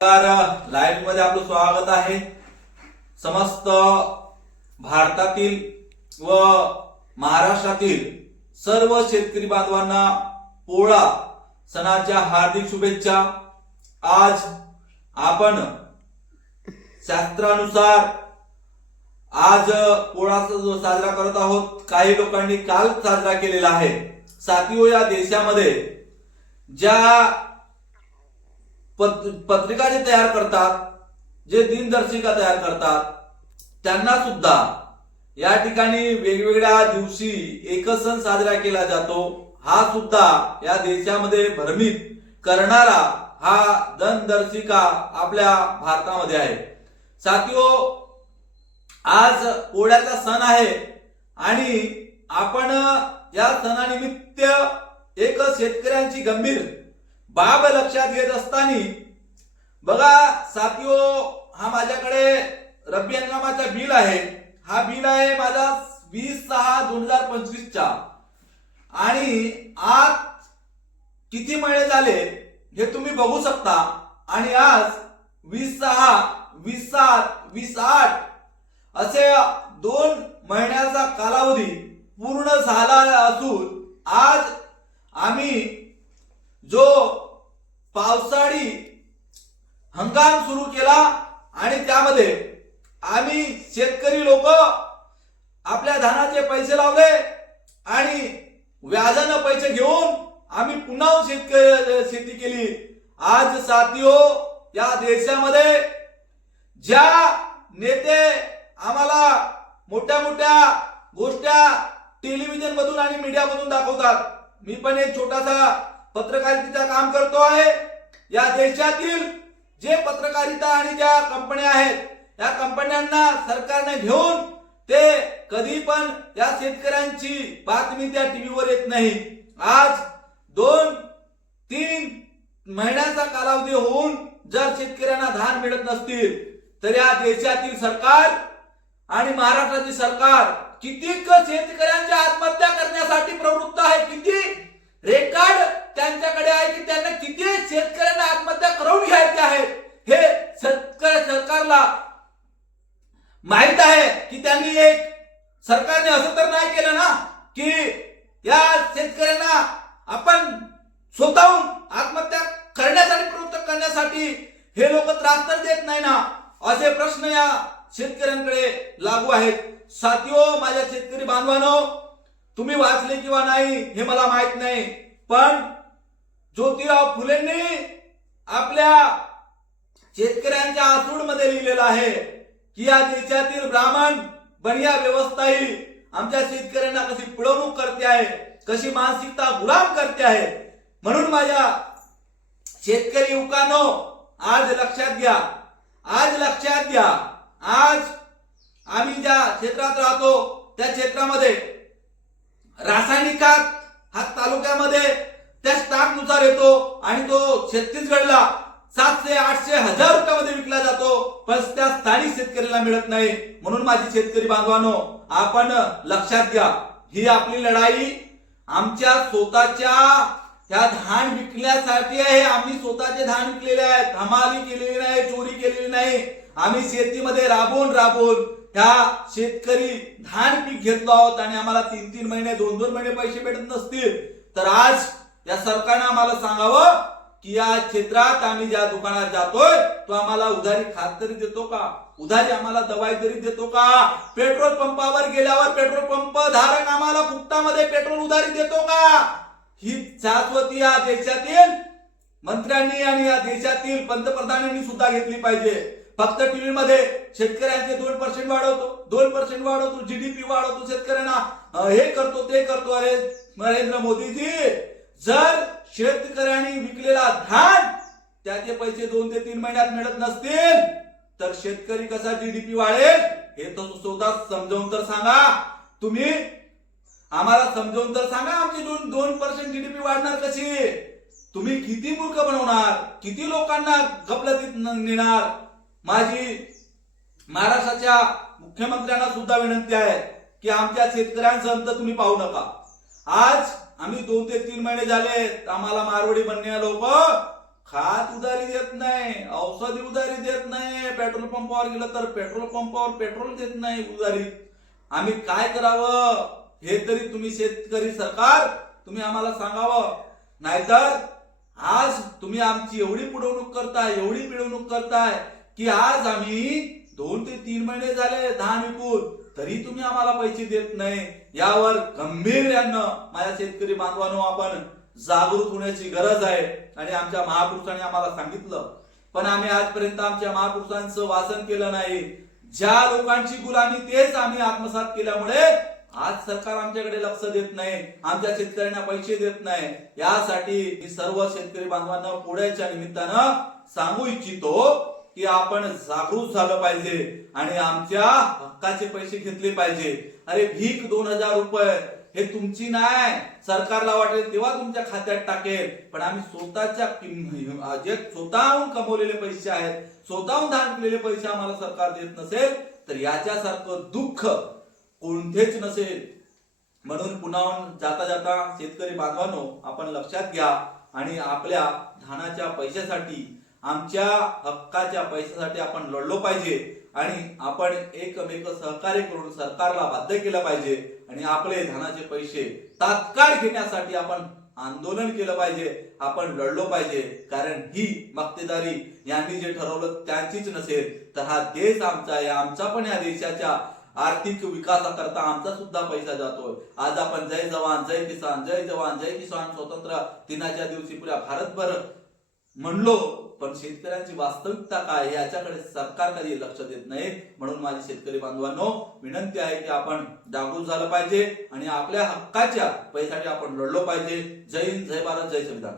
नमस्कार. लाईव्हमध्ये आपलं स्वागत आहे. समस्त भारतातील व महाराष्ट्रातील सर्व शेतकरी बांधवांना पोळा सणाच्या हार्दिक शुभेच्छा. आज आपण शास्त्रानुसार आज पोळा जो साजरा करत आहोत काही लोकांनी काल साजरा केलेला आहे. साथिओ या देशामध्ये ज्या पत्रिका जे तयार करतात जे दिनदर्शिका तयार करतात त्यांना सुद्धा या ठिकाणी वेगवेगळ्या दिवशी एकच सण साजरा केला जातो. हा सुद्धा या देशामध्ये भ्रमित करणारा हा दिनदर्शिका आपल्या भारतामध्ये आहे. साथिओ आज पोळ्याचा सण आहे आणि आपण या सणानिमित्त एक शेतकऱ्यांची गंभीर बाब लक्षात घेत असताना बघा साथीओ हा माझ्याकडे रब्बी हंगामाचा बिल आहे. हा बिल आहे माझा वीस सहा दोन हजार पंचवीसचा. आणि आज किती महिने झाले हे तुम्ही बघू शकता. आणि आज वीस सहा वीस सात वीस आठ असे दोन महिन्याचा कालावधी पूर्ण झाला असून आज आम्ही जो पावसाळी हंगाम सुरू केला आणि त्यामध्ये आम्ही शेतकरी लोक आपल्या धानाचे पैसे लावले आणि व्याजानं पैसे घेऊन आम्ही पुन्हा शेतकरी शेती केली. आज साथीओ या देशामध्ये ज्या नेते आम्हाला मोठ्या मोठ्या गोष्ट्या टेलिव्हिजन मधून आणि मीडियामधून दाखवतात. मी पण एक छोटासा पत्रकारितेचा काम करतो आहे. या देशातील जे पत्रकारिता आणि ज्या कंपन्या आहेत या कंपन्यांना सरकारने घेऊन ते कधी पण या शेतकऱ्यांची बातमी त्या टीव्हीवर येत नाही. आज दोन तीन महिन्याचा कालावधी होऊन जर शेतकऱ्यांना धान मिळत नसतील तर या देशातील सरकार आणि महाराष्ट्रातील सरकार कितीक शेतकऱ्यांच्या आत्महत्या करण्यासाठी प्रवृत्त आहे की या शेतकऱ्यांना आपण स्वतःहून आत्महत्या करण्यासाठी प्रवृत्त करण्यासाठी हे लोक त्रास तर देत नाही ना? असे प्रश्न या शेतकऱ्यांकडे लागू आहेत. साथीओ माझ्या शेतकरी बांधवानो तुम्ही वाचले किंवा नाही हे मला माहीत नाही पण ज्योतिराव फुलेंनी आपल्या शेतकऱ्यांच्या आसूडमध्ये लिहिलेलं आहे की या देशातील ब्राह्मण बनिया व्यवस्थाही आमच्या शेतकऱ्यांना कशी पिळवणूक करते आहे कशी मानसिकता गुलाम करते आहे. म्हणून माझ्या शेतकरी युवकांनो आज लक्षात घ्या. आज लक्षात घ्या. आज आम्ही ज्या क्षेत्रात राहतो त्या क्षेत्रामध्ये रासायनिक खात हा तालुक्यामध्ये त्या स्टाफनुसार येतो आणि तो छत्तीसगडला सातशे आठशे हजार रुपयामध्ये विकला जातो पण त्या स्थानिक शेतकऱ्याला मिळत नाही. म्हणून माझी शेतकरी बांधवानो आपण लक्षात घ्या. ही आपली लढाई आमच्या स्वतःच्या त्या धान विकण्यासाठी आहे. आम्ही स्वतःचे धान विकलेले आहेत. हमाली केलेली नाही चोरी केलेली नाही. आम्ही शेतीमध्ये राबून राबून ह्या शेतकरी धान पीक घेतलो आहोत आणि आम्हाला तीन तीन महिने दोन दोन महिने पैसे भेटत नसतील. तर आज या सरकारनं आम्हाला सांगावं की या क्षेत्रात आम्ही ज्या दुकानात जातोय तो आम्हाला उधारी खात तरी देतो का? उधारी आम्हाला दवाई तरी देतो का? पेट्रोल पंपावर गेल्यावर पेट्रोल पंप धारक आम्हाला फुकटामध्ये पेट्रोल उधारी देतो का? ही शाश्वती या देशातील. मंत्र्यांनी आणि या देशातील पंतप्रधानांनी सुद्धा घेतली पाहिजे. फक्त टीव्ही मध्ये शेतकऱ्यांचे दोन पर्सेंट वाढवतो. दोन पर्सेंट वाढवतो जीडीपी वाढवतो शेतकऱ्यांना. हे करतो ते करतो. अरे नरेंद्र मोदीजी जर शेतकऱ्यांनी विकलेला धान त्याचे पैसे दोन ते तीन महिन्यात मिळत नसतील तर शेतकरी कसा जीडीपी वाढेल हे तर स्वतः समजावून तर सांगा. तुम्ही आम्हाला समजावून तर सांगा आमची दोन दोन पर्सेंट जीडीपी वाढणार कशी? तुम्ही किती मूर्ख बनवणार? किती लोकांना गपलतीत नेणार? माझी महाराष्ट्राच्या मुख्यमंत्र्यांना सुद्धा विनंती आहे की आमच्या शेतकऱ्यांचा अंत तुम्ही पाहू नका. आज आम्ही दोन ते तीन महिने झाले आम्हाला मारवाडी बनण्या लोक खात उधारी देत नाही औषधी उधारी देत नाही. पेट्रोल पंपावर गेलं तर पेट्रोल पंपावर पेट्रोल देत नाही उधारी. आम्ही काय करावं? हे तरी तुम्ही शेतकरी सरकार तुम्ही आम्हाला सांगावं. नाहीतर आज तुम्ही आमची एवढी पुरवणूक करताय एवढी पिळवणूक करताय की आज आम्ही दोन ते तीन महिने झाले धान विकून तरी तुम्ही आम्हाला पैसे देत नाही. यावर गंभीर्यानं माझ्या शेतकरी बांधवांनो आपण जागृत होण्याची गरज आहे. आणि आमच्या महापुरुषांनी आम्हाला सांगितलं. पण आम्ही आजपर्यंत आमच्या महापुरुषांचं वाचन केलं नाही. ज्या लोकांची गुलामी तेच आम्ही आत्मसात केल्यामुळे आज सरकार आमच्याकडे लक्ष देत नाही आमच्या शेतकऱ्यांना पैसे देत नाही. यासाठी मी सर्व शेतकरी बांधवांना पुढ्याच्या निमित्तानं सांगू इच्छितो की आपण जागृत झालं पाहिजे आणि आमच्या हक्काचे पैसे घेतले पाहिजे. अरे भीक दोन हजार रुपये हे तुमची नाही. सरकारला वाटेल तेव्हा तुमच्या खात्यात टाकेल. पण आम्ही स्वतःच्या जे स्वतःहून कमवलेले पैसे आहेत स्वतःहून दान केलेले पैसे आम्हाला सरकार देत नसेल तर याच्यासारखं दुःख कोणतेच नसेल. म्हणून पुन्हा जाता जाता शेतकरी बांधवांनो आपण लक्षात घ्या आणि आपल्या धानाच्या पैशासाठी आमच्या हक्काच्या पैशासाठी आपण लढलो पाहिजे आणि आपण एकमेक सहकार्य करून सरकारला बाध्य केलं पाहिजे आणि आपले धनाचे पैसे तात्काळ घेण्यासाठी आपण आंदोलन केलं पाहिजे आपण लढलो पाहिजे. कारण ही मक्तेदारी यांनी जे ठरवलं त्यांचीच नसेल तर हा देश आमचा आहे. आमचा पण या देशाच्या आर्थिक विकासाकरता आमचा सुद्धा पैसा जातोय. आज आपण जय जवान जय किसान जय जवान जय किसान स्वतंत्र दिनाच्या दिवशी पुऱ्या भारतभर म्हणलो पण शेतकऱ्यांची वास्तविकता काय याच्याकडे सरकार कधी लक्ष देत नाही? म्हणून माझे शेतकरी बांधवांनो विनंती आहे की आपण जागृत झालं पाहिजे आणि आपल्या हक्काच्या पैशासाठी आपण लढलो पाहिजे. जय हिंद जय भारत जय संविधान.